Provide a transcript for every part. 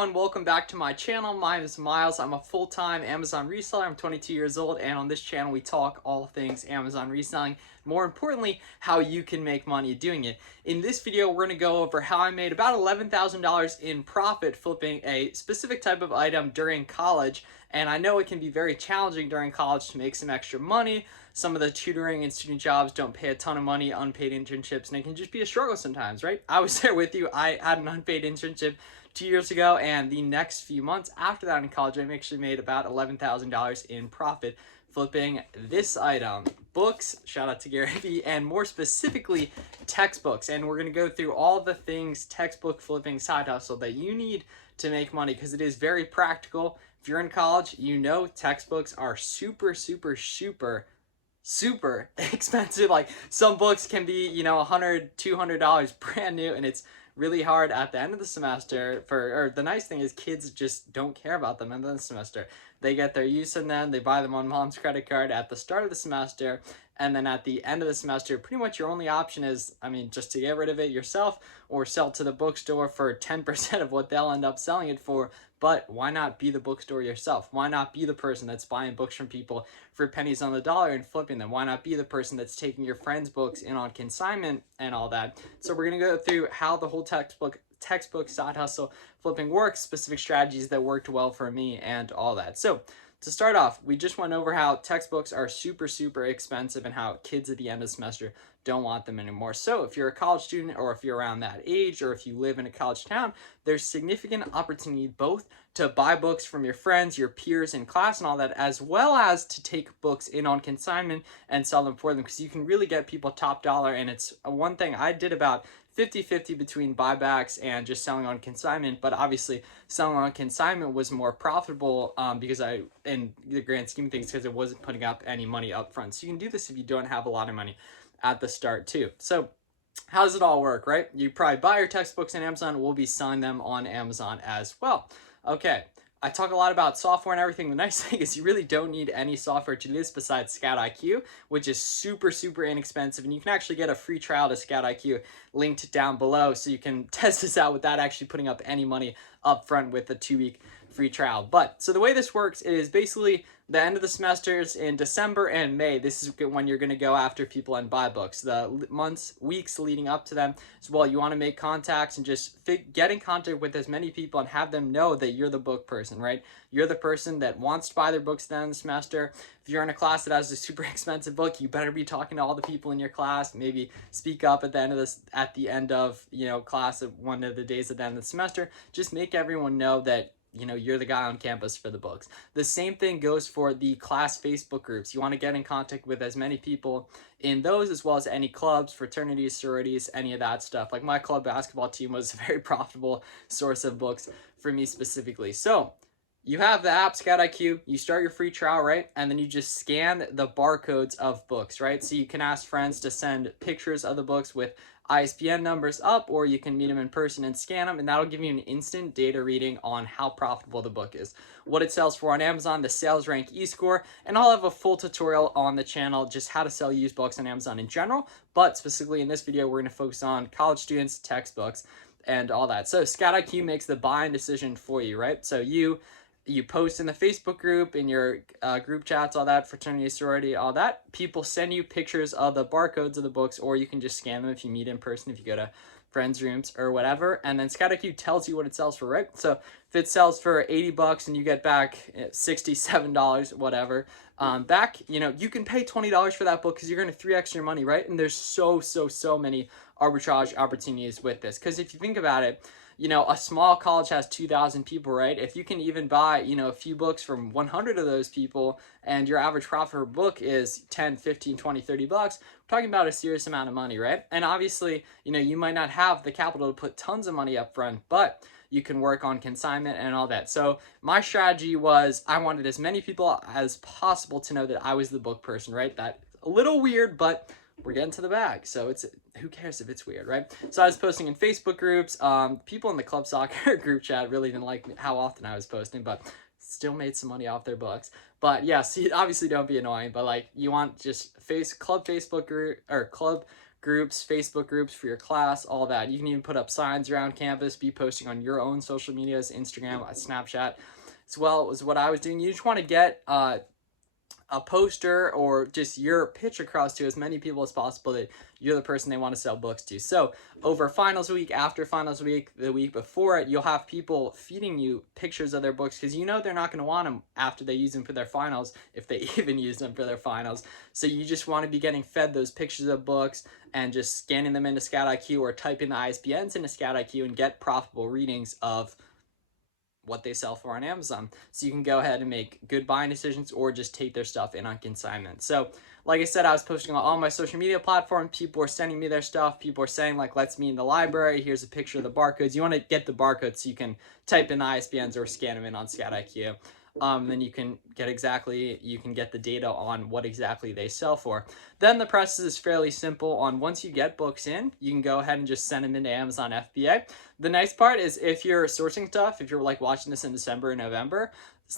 And welcome back to my channel. My name is Miles. I'm a full-time Amazon reseller. I'm 22 years old, and on this channel we talk all things Amazon reselling. More importantly, how you can make money doing it. In this video, we're going to go over how I made about $11,000 in profit flipping a specific type of item during college. And I know it can be very challenging during college to make some extra money. Some of the tutoring and student jobs don't pay a ton of money, unpaid internships, and it can just be a struggle sometimes, right? I was there with you. I had an unpaid internship 2 years ago, and the next few months after that in college, I actually made about $11,000 in profit flipping this item. Books, shout out to Gary Vee, and more specifically, textbooks. And we're going to go through all the things textbook flipping side hustle that you need to make money, because it is very practical. If you're in college, you know textbooks are super expensive. Like, some books can be, $100, $200 brand new, and it's really hard at the end of the semester or the nice thing is kids just don't care about them at the end of the semester. They get their use in them, they buy them on mom's credit card at the start of the semester, and then at the end of the semester, pretty much your only option is, just to get rid of it yourself or sell to the bookstore for 10% of what they'll end up selling it for. But why not be the bookstore yourself? Why not be the person that's buying books from people for pennies on the dollar and flipping them? Why not be the person that's taking your friends' books in on consignment and all that? So we're going to go through how the whole textbook side hustle flipping works, specific strategies that worked well for me, and all that. So to start off, we just went over how textbooks are super expensive and how kids at the end of the semester don't want them anymore. So if you're a college student, or if you're around that age, or if you live in a college town, there's significant opportunity both to buy books from your friends, your peers in class and all that, as well as to take books in on consignment and sell them for them, because you can really get people top dollar. And it's one thing I did about 50-50 between buybacks and just selling on consignment, but obviously selling on consignment was more profitable because in the grand scheme of things, because it wasn't putting up any money up front. So you can do this if you don't have a lot of money at the start too. So how does it all work, right? You probably buy your textbooks on Amazon. We'll be selling them on Amazon as well. Okay, I talk a lot about software and everything. The nice thing is you really don't need any software to do this besides Scout IQ, which is super inexpensive. And you can actually get a free trial to Scout IQ linked down below, so you can test this out without actually putting up any money up front with a 2-week free trial. But so the way this works is basically the end of the semesters in December and May. This is when you're going to go after people and buy books. The weeks leading up to them as well, you want to make contacts and just get in contact with as many people and have them know that you're the book person, right? You're the person that wants to buy their books at the end of the semester. If you're in a class that has a super expensive book, you better be talking to all the people in your class. Maybe speak up at the end of class at one of the days at the end of the semester. Just make everyone know that you're the guy on campus for the books. The same thing goes for the class Facebook groups. You want to get in contact with as many people in those, as well as any clubs, fraternities, sororities, any of that stuff. Like my club basketball team was a very profitable source of books for me specifically. So you have the app Scout IQ, you start your free trial, right? And then you just scan the barcodes of books, right? So you can ask friends to send pictures of the books with ISBN numbers up, or you can meet them in person and scan them, and that'll give you an instant data reading on how profitable the book is, what it sells for on Amazon, the sales rank e-score, and I'll have a full tutorial on the channel just how to sell used books on Amazon in general, but specifically in this video we're going to focus on college students, textbooks, and all that. So Scout IQ makes the buying decision for you, right? So you post in the Facebook group, in your group chats, all that, fraternity, sorority, all that. People send you pictures of the barcodes of the books, or you can just scan them if you meet in person, if you go to friends' rooms or whatever. And then Scout IQ tells you what it sells for, right? So if it sells for $80 and you get back $67, whatever, back, you can pay $20 for that book because you're going to 3x your money, right? And there's so many arbitrage opportunities with this. Because if you think about it, a small college has 2,000 people, right? If you can even buy, a few books from 100 of those people, and your average profit per book is 10, 15, 20, $30, we're talking about a serious amount of money, right? And obviously, you might not have the capital to put tons of money up front, but you can work on consignment and all that. So my strategy was I wanted as many people as possible to know that I was the book person, right? That's a little weird, but we're getting to the bag, so who cares if it's weird, right? So I was posting in Facebook groups. People in the club soccer group chat really didn't like how often I was posting, but still made some money off their books. But yeah, see, obviously don't be annoying, but like you want just club Facebook group or club groups, Facebook groups for your class, all that. You can even put up signs around campus, be posting on your own social medias, Instagram, Snapchat, as well as what I was doing. You just want to get a poster or just your pitch across to as many people as possible that you're the person they want to sell books to. So over finals week, after finals week, the week before it, you'll have people feeding you pictures of their books because you know they're not going to want them after they use them for their finals, if they even use them for their finals. So you just want to be getting fed those pictures of books and just scanning them into Scout IQ or typing the ISBNs into Scout IQ and get profitable readings of what they sell for on Amazon. So you can go ahead and make good buying decisions or just take their stuff in on consignment. So like I said, I was posting on all my social media platforms. People were sending me their stuff. People were saying like, let's meet in the library. Here's a picture of the barcodes. You want to get the barcodes so you can type in the ISBNs or scan them in on Scout IQ. Then you can get the data on what exactly they sell for. Then the process is fairly simple. On once you get books in, you can go ahead and just send them into Amazon FBA. The nice part is if you're sourcing stuff, if you're like watching this in December or November,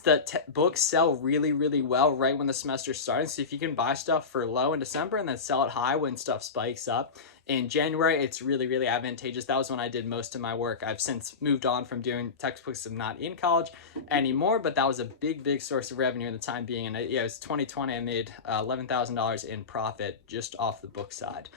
the books sell really, really well right when the semester starts. So if you can buy stuff for low in December and then sell it high when stuff spikes up in January, it's really, really advantageous. That was when I did most of my work. I've since moved on from doing textbooks. I'm not in college anymore, but that was a big, big source of revenue in the time being. And it was 2020. I made $11,000 in profit just off the book side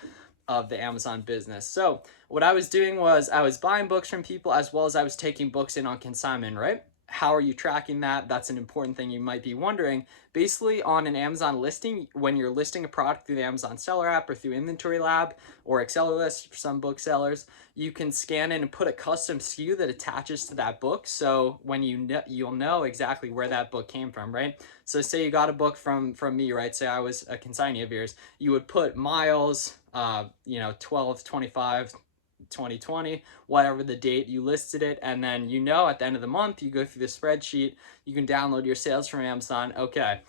of the Amazon business. So what I was doing was I was buying books from people as well as I was taking books in on consignment, right? How are you tracking that? That's an important thing you might be wondering. Basically, on an Amazon listing, when you're listing a product through the Amazon Seller app or through Inventory Lab or AccelerList for some booksellers, you can scan in and put a custom SKU that attaches to that book. So when you'll know exactly where that book came from, right? So say you got a book from me, right? Say I was a consignee of yours. You would put miles, 12, 25, 2020, whatever the date you listed it, and then at the end of the month you go through the spreadsheet, you can download your sales from Amazon. Okay,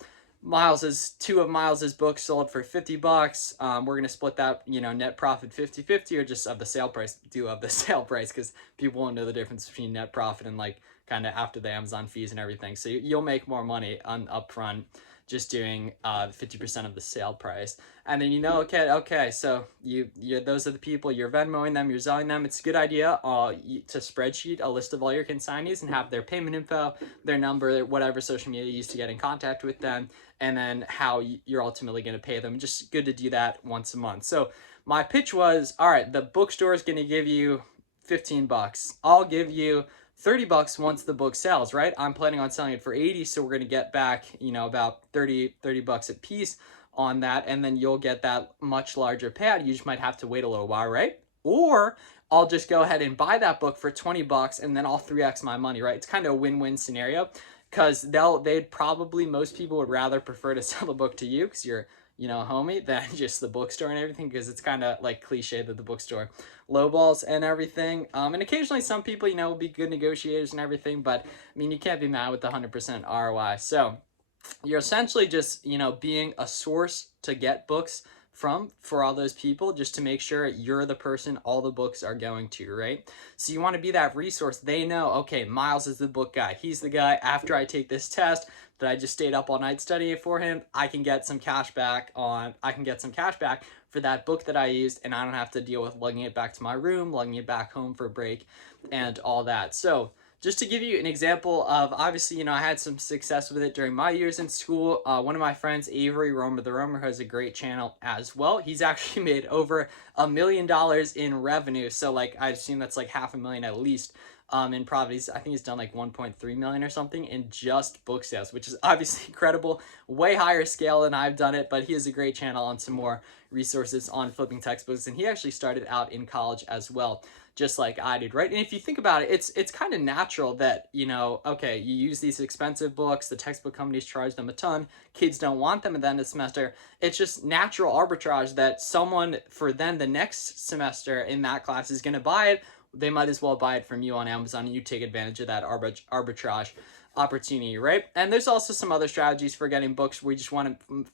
two of Miles's books sold for $50. We're gonna split that net profit 50-50 or just of the sale price. Do of the sale price because people won't know the difference between net profit and like kind of after the Amazon fees and everything. So you'll make more money on upfront just doing 50% of the sale price. And then okay, so you those are the people, you're Venmoing them, you're selling them. It's a good idea to spreadsheet a list of all your consignees and have their payment info, their number, whatever social media you use to get in contact with them, and then how you're ultimately going to pay them. Just good to do that once a month. So my pitch was, all right, the bookstore is going to give you $15. I'll give you $30 once the book sells, right? I'm planning on selling it for 80, so we're going to get back, about 30 bucks a piece on that, and then you'll get that much larger payout. You just might have to wait a little while, right? Or I'll just go ahead and buy that book for 20 bucks and then I'll 3x my money, right? It's kind of a win-win scenario because most people would rather prefer to sell the book to you because you're homie, than just the bookstore and everything, because it's kind of like cliche that the bookstore lowballs and everything. And occasionally some people, will be good negotiators and everything, but I mean, you can't be mad with the 100% ROI. So you're essentially just, being a source to get books from for all those people, just to make sure you're the person all the books are going to, right? So you want to be that resource. They know, okay, Miles is the book guy. He's the guy after I take this test that I just stayed up all night studying for him. I can get some cash back for that book that I used, and I don't have to deal with lugging it back to my room, lugging it back home for a break and all that. So just to give you an example of, obviously, I had some success with it during my years in school. One of my friends, Avery Romer the Romer, has a great channel as well. He's actually made over $1 million in revenue. So like, I assume that's like $500,000 at least in profit. I think he's done like 1.3 million or something in just book sales, which is obviously incredible, way higher scale than I've done it, but he has a great channel on some more resources on flipping textbooks. And he actually started out in college as well, just like I did, right? And if you think about it, it's kind of natural that, okay, you use these expensive books, the textbook companies charge them a ton, kids don't want them at the end of the semester. It's just natural arbitrage that someone for then the next semester in that class is going to buy it. They might as well buy it from you on Amazon and you take advantage of that arbitrage opportunity, right? And there's also some other strategies for getting books. We just want to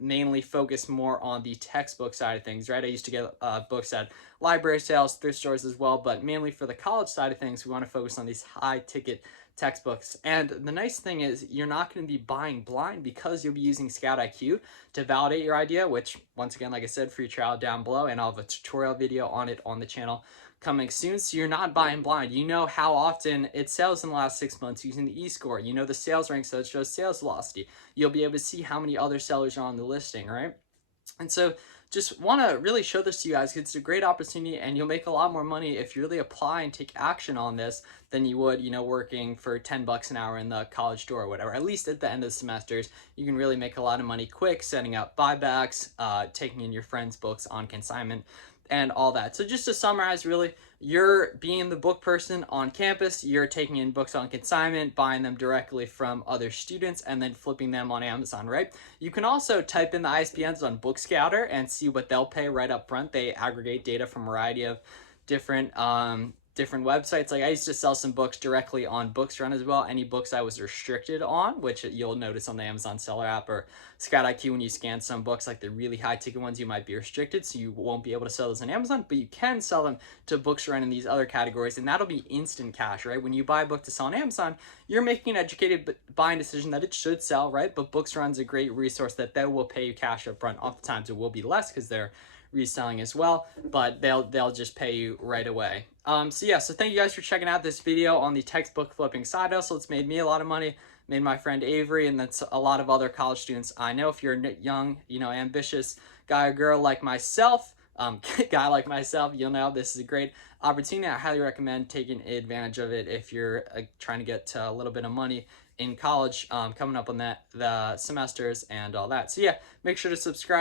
mainly focus more on the textbook side of things, right? I used to get books at library sales, thrift stores as well, but mainly for the college side of things, we want to focus on these high ticket textbooks. And the nice thing is you're not going to be buying blind because you'll be using Scout IQ to validate your idea, which once again, like I said, free trial down below, and I'll have a tutorial video on it on the channel coming soon. So you're not buying blind. You know how often it sells in the last 6 months using the e-score. You know the sales rank, so it shows sales velocity. You'll be able to see how many other sellers are on the listing, right? And so just want to really show this to you guys. It's a great opportunity, and you'll make a lot more money if you really apply and take action on this than you would, you know, working for 10 bucks an hour in the college store or whatever. At least at the end of the semesters, you can really make a lot of money quick, setting up buybacks, taking in your friends' books on consignment, and all that. So just to summarize, really, you're being the book person on campus, you're taking in books on consignment, buying them directly from other students, and then flipping them on Amazon, right? You can also type in the ISBNs on Bookscouter and see what they'll pay right up front. They aggregate data from a variety of different different websites. Like I used to sell some books directly on Booksrun as well. Any books I was restricted on, which you'll notice on the Amazon seller app or Scout IQ, when you scan some books, like the really high ticket ones, you might be restricted, so you won't be able to sell those on Amazon, but you can sell them to Booksrun in these other categories, and that'll be instant cash, right? When you buy a book to sell on Amazon, you're making an educated buying decision that it should sell, right? But Booksrun's a great resource that they will pay you cash up front. Oftentimes it will be less because they're reselling as well, but they'll just pay you right away. So yeah, so thank you guys for checking out this video on the textbook flipping side hustle. It's made me a lot of money, made my friend Avery, and that's a lot of other college students I know. If you're a young, you know, ambitious guy or girl like myself, you'll know this is a great opportunity. I highly recommend taking advantage of it if you're trying to get a little bit of money in college, coming up on the semesters and all that. So yeah, make sure to subscribe.